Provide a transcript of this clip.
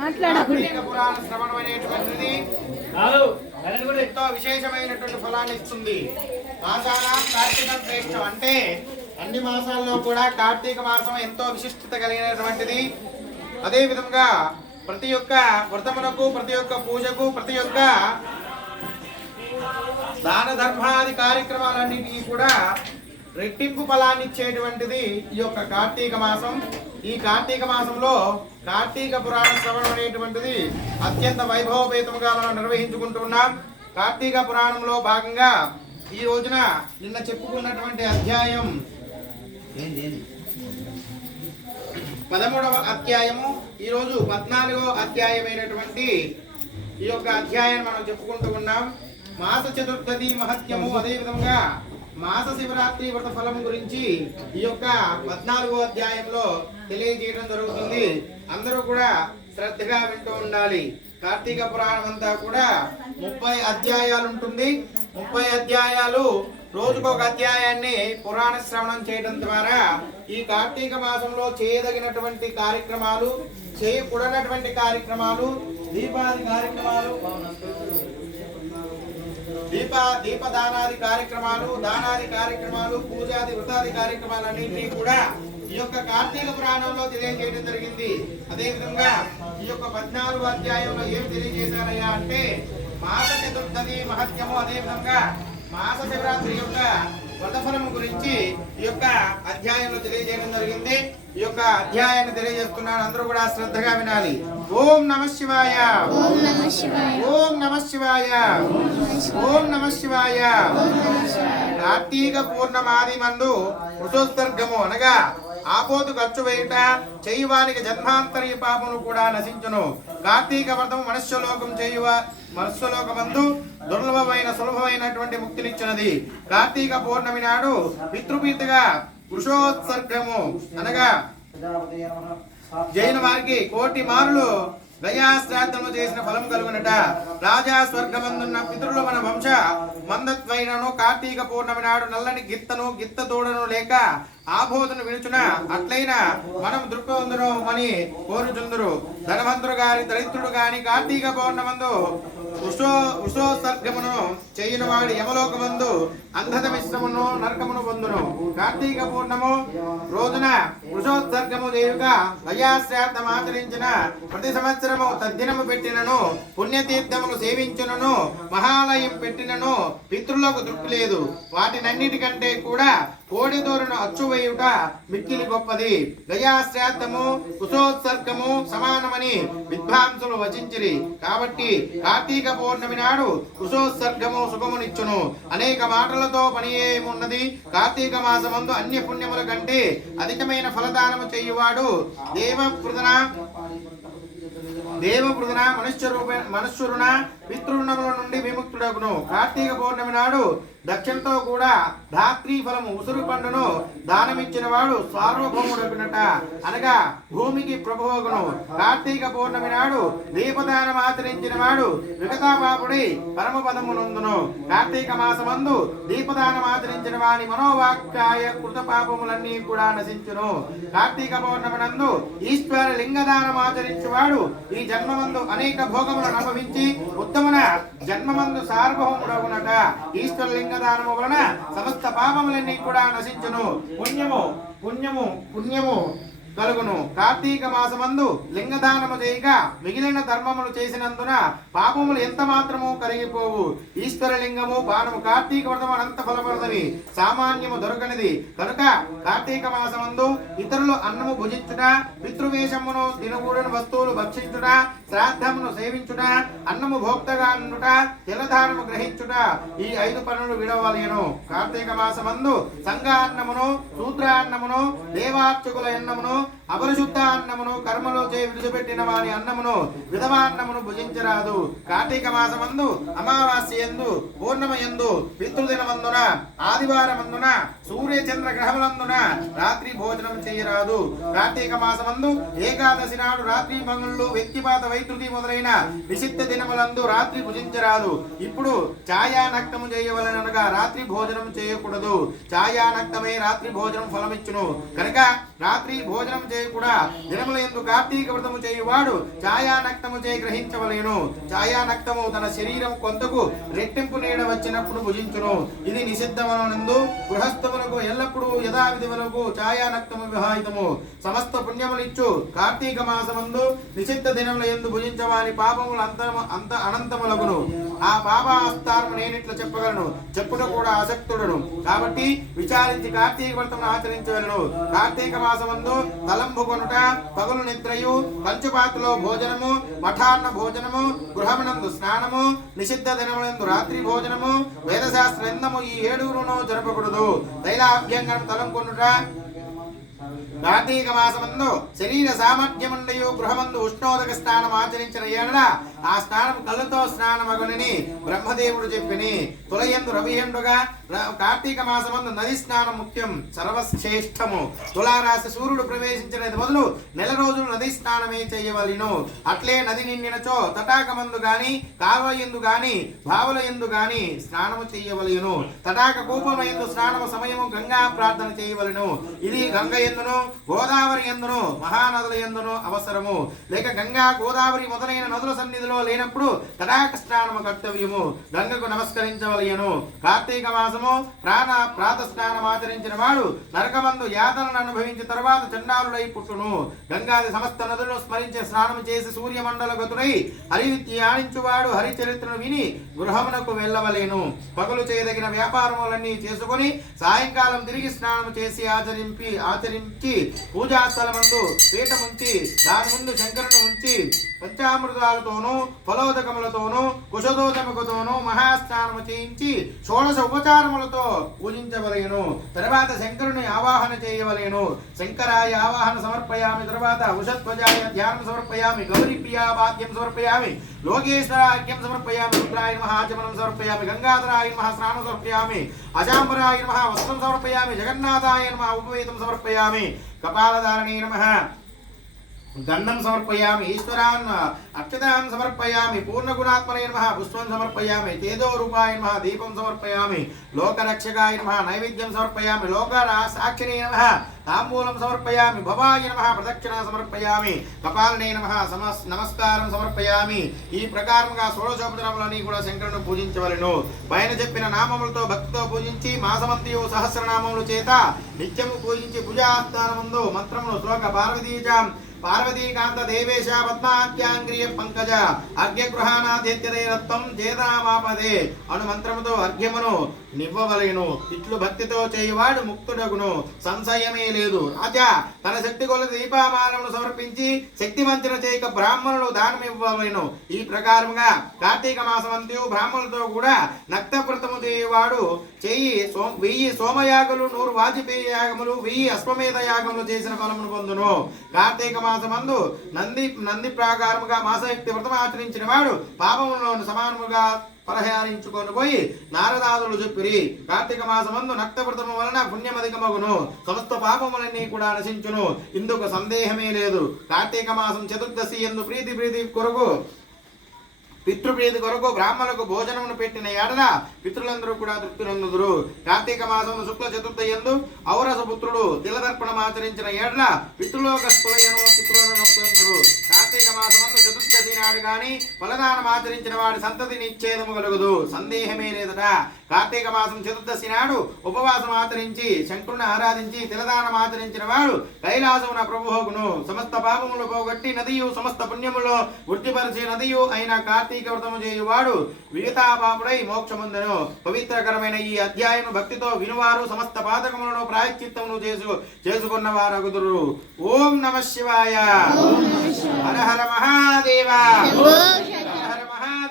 కార్తీక పురాణ శ్రవణం అనేటువంటిది ఎంతో విశేషమైనటువంటి ఫలాన్ని ఇస్తుంది. కార్తీకం శ్రేష్టం. అంటే అన్ని మాసాల్లో కూడా కార్తీక మాసం ఎంతో విశిష్టత కలిగినటువంటిది. అదే విధంగా ప్రతి ఒక్క వ్రతమునకు ప్రతి ఒక్క పూజకు ప్రతి ఒక్క దాన ధర్మాది కార్యక్రమాలన్నిటికీ కూడా రెట్టింపు ఫలాన్ని ఇచ్చేటువంటిది ఈ యొక్క కార్తీక మాసం. ఈ కార్తీక మాసంలో కార్తీక పురాణ శ్రవణం అనేటువంటిది అత్యంత వైభవపేతముగా మనం నిర్వహించుకుంటున్నాం కార్తీక పురాణంలో భాగంగా ఈ రోజున నిన్న చెప్పుకున్నటువంటి అధ్యాయం పదమూడవ అధ్యాయము ఈరోజు పద్నాలుగవ అధ్యాయమైనటువంటి ఈ యొక్క అధ్యాయాన్ని మనం చెప్పుకుంటూ ఉన్నాం. మాస చతుర్థది మహత్యము అదేవిధంగా మాస శివరాత్రి వ్రత ఫలం గురించి ఈ యొక్క పద్నాలుగో అధ్యాయంలో తెలియజేయడం జరుగుతుంది. అందరూ కూడా శ్రద్ధగా వింటూ ఉండాలి. కార్తీక పురాణం అంతా కూడా ముప్పై అధ్యాయాలు ఉంటుంది. ముప్పై అధ్యాయాలు రోజుకొక అధ్యాయాన్ని పురాణ శ్రవణం చేయడం ద్వారా ఈ కార్తీక మాసంలో చేయదగినటువంటి కార్యక్రమాలు చేయకూడనటువంటి కార్యక్రమాలు దీపాది కార్యక్రమాలు దీప దీపదానాది కార్యక్రమాలు దానాది కార్యక్రమాలు పూజాది వృతాది కార్యక్రమాలన్నింటినీ కూడా ఈ యొక్క కార్తీక పురాణంలో తెలియజేయడం జరిగింది. అదేవిధంగా ఈ యొక్క పద్నాలుగు అధ్యాయంలో ఏమి తెలియజేశారయ్యా అంటే మాస చతుర్థది మహత్యము. అదేవిధంగా మాస శివరాత్రి యొక్క వ్రతఫలము గురించి ఈ యొక్క అధ్యాయంలో తెలియజేయడం జరిగింది. ఈ యొక్క అధ్యాయాన్ని తెలియజేస్తున్నాను. అందరూ కూడా శ్రద్ధగా వినాలి. ఓం నమ శివాయ. ఓం నమ శివాయ. ఓం నమ శివాయ. కార్తీక పూర్ణమాది మందు వృషోత్సర్గము అనగా ఆపోతు ఖర్చు వేయుట చేయువానికి జన్మాంతరి పాపములు కూడా నశించును. కార్తీక వ్రతము మనుష్యలోకం చేయువ మనుష్యలోకమందు దుర్లభమైన సులభమైనటువంటి ముక్తినిచ్చినది. కార్తీక పౌర్ణమి నాడు పితృపీతగా వృషోత్సర్గము అనగా జైన వారికి కోటి మారులు దయాశ్రాద్ధము చేసిన ఫలం కలుగునట. రాజా స్వర్గమందున్న పితరులు మన వంశ మందత్వైనను కార్తీక పూర్ణమి నాడు నల్లని గిత్తను గిత్త తోడను లేక ఆబోధను వినుచున అట్లయినా మనం దృక్పొందును అని కోరుచుందురు. ధనవంతుడు గాని దరిద్రుడు గాని కార్తీక పౌర్ణమందు ఉషో ఉషోసర్గమును చేయని వాడి యమలోకమందు అంధత మిశ్రమును నరకమును పొందును. కార్తీక పూర్ణము రోజున వృషోత్సర్గము చేయుక దయాశ్రాద్ధం ఆచరించిన ప్రతి సంవత్సరము తద్దినము పెట్టినను పుణ్యతీర్థములు సేవించునను మహాలయం పెట్టినను పితృలకు తృప్తి లేదు. వాటినన్నిటికంటే కూడా కోడిదూరను అచ్చువేయుట మిక్కిలి గొప్పది. దయాశ్రాద్ధము కుశోత్సర్గము సమానమని విద్వాంసులు వచించిరి. కాబట్టి కార్తీక పౌర్ణమి నాడు కుశోత్సర్గము సుఖమునిచ్చును అనేక మాటలతో పని ఏమున్నది కార్తీక మాసమందు అన్య పుణ్యముల కంటే అధికమైన ఫలదానము చేయువాడు దేవపృదన దేవపృదన మనుష్యరూప రూప పితృణముల నుండి విముక్తుడగును. కార్తీక పౌర్ణమి నాడు దక్షిణతో కూడా ధాత్రి ఫలము ఉసురు పండును దానమిచ్చిన వాడు సార్వభౌముడగునట. అనగా భూమికి ప్రభువగును. కార్తీక పౌర్ణమి నాడు దీపదానం ఆచరించిన వాడు విగతాపాపుడి పరమపదమునందును. కార్తీక మాసమందు దీపదానం ఆచరించిన వాని మనోవాక్యాయ కృత పాపములన్నీ కూడా నశించును. కార్తీక పౌర్ణమి నందు ఈశ్వర లింగదానం ఆచరించువాడు ఈ జన్మమందు అనేక భోగములను అనుభవించి ఉత్తమన జన్మమందు సార్వభౌముడవునట ఈశ్వర లింగదానము వలన సమస్త పాపములన్నీ కూడా నశించును. పుణ్యము పుణ్యము పుణ్యము. కలుగును. కార్తీక మాసమందు లింగదానము చేయగా మిగిలిన ధర్మములు చేసినందున పాపములు ఎంత మాత్రము కరిగిపోవు. ఈశ్వర లింగము బాణము కార్తీక వ్రతము అనంత ఫలప్రదవి. సామాన్యము దొరకనిది. కనుక కార్తీక మాసమందు ఇతరులు అన్నము భుజించుట పితృవేషమును తినకూడని వస్తువులు భక్షించుట శ్రాద్ధమును సేవించుట అన్నము భోక్తగా అనుట జలధారము గ్రహించుట ఈ ఐదు పనులు విడవలేను. కార్తీక మాసమందు సంఘాన్నమును సూత్రాన్నమును దేవార్చకుల ఎన్నమును అపరిశుద్ధ అన్నమును కర్మలో చే విడిచిపెట్టిన వారి అన్నమును విధవాన్నమును భుజించరాదు. కార్తీక మాసమందు అమావాస్య ఎందు పూర్ణమయందు పితృదినమందున ఆదివారమందున సూర్య చంద్ర గ్రహములందున రాత్రి భోజనం చేయరాదు. కార్తీక మాసమందు ఏకాదశి నాడు రాత్రి మంగుళ్ళు వ్యక్తిపాత వైద్యుతి మొదలైన నిషిద్ధ దినములందు రాత్రి భుజించరాదు. ఇప్పుడు ఛాయానక్తము చేయవలనగా రాత్రి భోజనం చేయకూడదు. ఛాయానక్తమే రాత్రి భోజనం ఫలమిచ్చును. కనుక రాత్రి భోజనం చే కూడా దినముల ఎందు కార్తీక వ్రతము చేయువాడు ఛాయానక్తము చే గ్రహించవలేను. ఛాయానక్తము తన శరీరం కొంతకు రెట్టింపు నీడ వచ్చినప్పుడు భుజించును. ఇది నిషిద్ధమనందు గృహస్థములకు ఎల్లప్పుడూ యథావిధి వరకు ఛాయానక్తము విహాయితము సమస్త పుణ్యములిచ్చు కార్తీక మాసమందు నిషిద్ధ దినముల ఎందు భుజించవాని పాపములు అంత అంత అనంతములగును. ఆ పాపాస్తారము నేనిట్లా చెప్పగలను. చెప్పుట కూడా ఆసక్తుడను. కాబట్టి విచారించి కార్తీక వ్రతమును ఆచరించవలను. కార్తీక మాసమందు తలం కొనుట పగులు నిద్రయు పంచుపాతిలో భోజనము మఠాన్న భోజనము గృహమునందు స్నానము నిషిద్ధ దినములందు రాత్రి భోజనము వేదశాస్త్ర నిందము ఈ ఏడుగురును జరపకూడదు. తైలాభ్యంగం తలం కొనుట కార్తీక మాసమందు శరీర సామర్థ్యముండయు గృహమందు ఉష్ణోదక స్నానం ఆచరించిన ఏడల ఆ స్నానం కళ్ళతో స్నానమగునని బ్రహ్మదేవుడు చెప్పిని. తులయందు రవియండుగా కార్తీక మాసమందు నది స్నానం ముఖ్యం సర్వశ్రేష్టము. తులారాశి సూర్యుడు ప్రవేశించినది మొదలు నెల రోజులు నది స్నానమే చేయవలెను. అట్లే నది నిండినచో తటాకమందు గాని కాలువ ఎందు గాని భావుల ఎందు గాని స్నానము చేయవలెను. తటాక కూపముల ఎందు స్నానము సమయము గంగా ప్రార్థన చేయవలెను. ఇది గంగ ఎందును? గోదావరి ఎందును మహానదుల ఎందును అవసరము. లేక గంగా గోదావరి మొదలైన నదుల సన్నిధిలో లేనప్పుడు తటాక స్నానము కర్తవ్యము. గంగకు నమస్కరించవలయను. కార్తీక మాసము ప్రాణ ప్రాత స్నానం ఆచరించిన వాడు నరకమందు యాతనను అనుభవించిన తర్వాత చండాలుడై పుట్టును. గంగాది సమస్త నదులను స్మరించే స్నానం చేసి సూర్యమండల గతుడై హరి ధ్యానించువాడు హరి చరిత్రను విని గృహమునకు వెళ్ళవలేను. పగలు చేయదగిన వ్యాపారములన్నీ చేసుకొని సాయంకాలం తిరిగి స్నానం చేసి ఆచరింపి ఆచరించి పూజా స్థలమందు పీఠముంచి దాని ముందు శంకరుని ఉంచి పంచామృతాలతోనూ ఫలోదకములతోనూ కుశదోదముకతోనూ మహాస్నానము చేయించి షోడశ ఉపచారములతో పూజించవలేను. తర్వాత శంకరుని ఆవాహన చేయవలేను. శంకరాయ ఆవాహన సమర్పయామి. తర్వాత ఉషధ్వజాయ ధ్యానం సమర్పయామి. గౌరీ ప్రియావాద్యం సమర్పయామి. లోకేశ్వరాఖ్యం సమర్పయామి. రుద్రాయ మహా ఆచమనం సమర్పయామి. గంగాధరాయ మహా స్నానం సమర్పయామి. అజాంబరాయ నమః వస్త్రం సమర్పయామి. జగన్నాథాయ నమః ఉపవేతం సమర్పయామి. కపాలధారణే నమ. గంధం సమర్పయామి ఈశ్వరాన్ అక్షతాన్ సమర్పయామి పూర్ణగుణాత్మనే నమ పుష్పం సమర్పయామి తేజో రూపాయ నమ దీపం సమర్పయామి లోకరక్షకాయ నమ నైవేద్యం సమర్పయామి లోక నమ తాంబూలం సమర్పయామి భవాయ నమ ప్రదక్షిణ సమర్పయామి కపాలనే నమః నమస్కారం సమర్పయామి. ఈ ప్రకారంగా షోడశోపచారములని కూడా శంకరుని పూజించవలెను. పైన చెప్పిన నామములతో భక్తితో పూజించి మాసమంతియు సహస్రనామముల చేత నిత్యము పూజించి పూజాస్థానముందు మంత్రమును శ్లోక పార్వతీజాం పార్వతీకాంత దేవేశ పద్మాఖ్యాంగ్రియ పంకజ అర్ఘ్యగృహానాదిత్యదైరత్వం చేతనామాపదే అను మంత్రముతో అర్ఘ్యమును నివ్వవలెను. ఇట్లు భక్తితో చేయువాడు ముక్తుడగును. సంశయమే లేదు. రాజా తన శక్తి కొల దీపామాలను సమర్పించి శక్తి వంచన చేయక బ్రాహ్మణులు దానం ఇవ్వవలెను ఈ ప్రకారముగా కార్తీక మాసమంతయు బ్రాహ్మణులతో కూడా నక్తవ్రతము చేయువాడు చెయ్యి సో వెయ్యి సోమయాగములు నూరు వాజపేయి యాగములు వెయ్యి అశ్వమేధ యాగములు చేసిన ఫలమును పొందును. కార్తీక మాసమందు నంది నంది ప్రాకారముగా మాసయుక్తి వ్రతం ఆచరించిన వాడు పాపములను సమానముగా పరిహారించుకొని పోయి నారదాదులు చెప్పిరి కార్తీక మాసమందు నక్త వ్రతము వలన పుణ్యమధికమగును. సమస్త పాపములన్నీ కూడా నశించును. ఇందుకు సందేహమే లేదు. కార్తీక మాసం చతుర్దశి ఎందు ప్రీతి ప్రీతి కొరకు పితృప్రీతి కొరకు బ్రాహ్మణులకు భోజనమును పెట్టిన ఏడన పితృలందరూ కూడా తృప్తి నందుదురు. కార్తీక మాసము శుక్ల చతుర్థ ఎందు ఔరస పుత్రుడు తిలదర్పణం ఆచరించిన ఏడన పితృలోక స్థులయను పితృలను నొప్పుందరు కార్తీక మాసమందు చతుర్దశి నాడు గాని ఫలదానం ఆచరించిన వాడి సంతతి నిచ్ఛేదము కలుగుదు. సందేహమే లేదట. కార్తీక మాసం చతుర్దశి నాడు ఉపవాసం ఆచరించి శంకరుని ఆరాధించి తిలదానం ఆచరించిన వాడు కైలాసమున ప్రభువుగును సమస్త పాపములు పోగొట్టి నదియు సమస్త పుణ్యములు వృద్ధిపరిచే నదియు అయిన కార్తీక వ్రతము చేయువాడు విగతాపాపుడై మోక్షముందెను. పవిత్రకరమైన ఈ అధ్యాయం భక్తితో వినువారు. సమస్త పాతకములను ప్రాయశ్చిత్తమును చేసు చేసుకున్న వారగుదురు ఓం నమ శివాయ. హర మహాదేవ.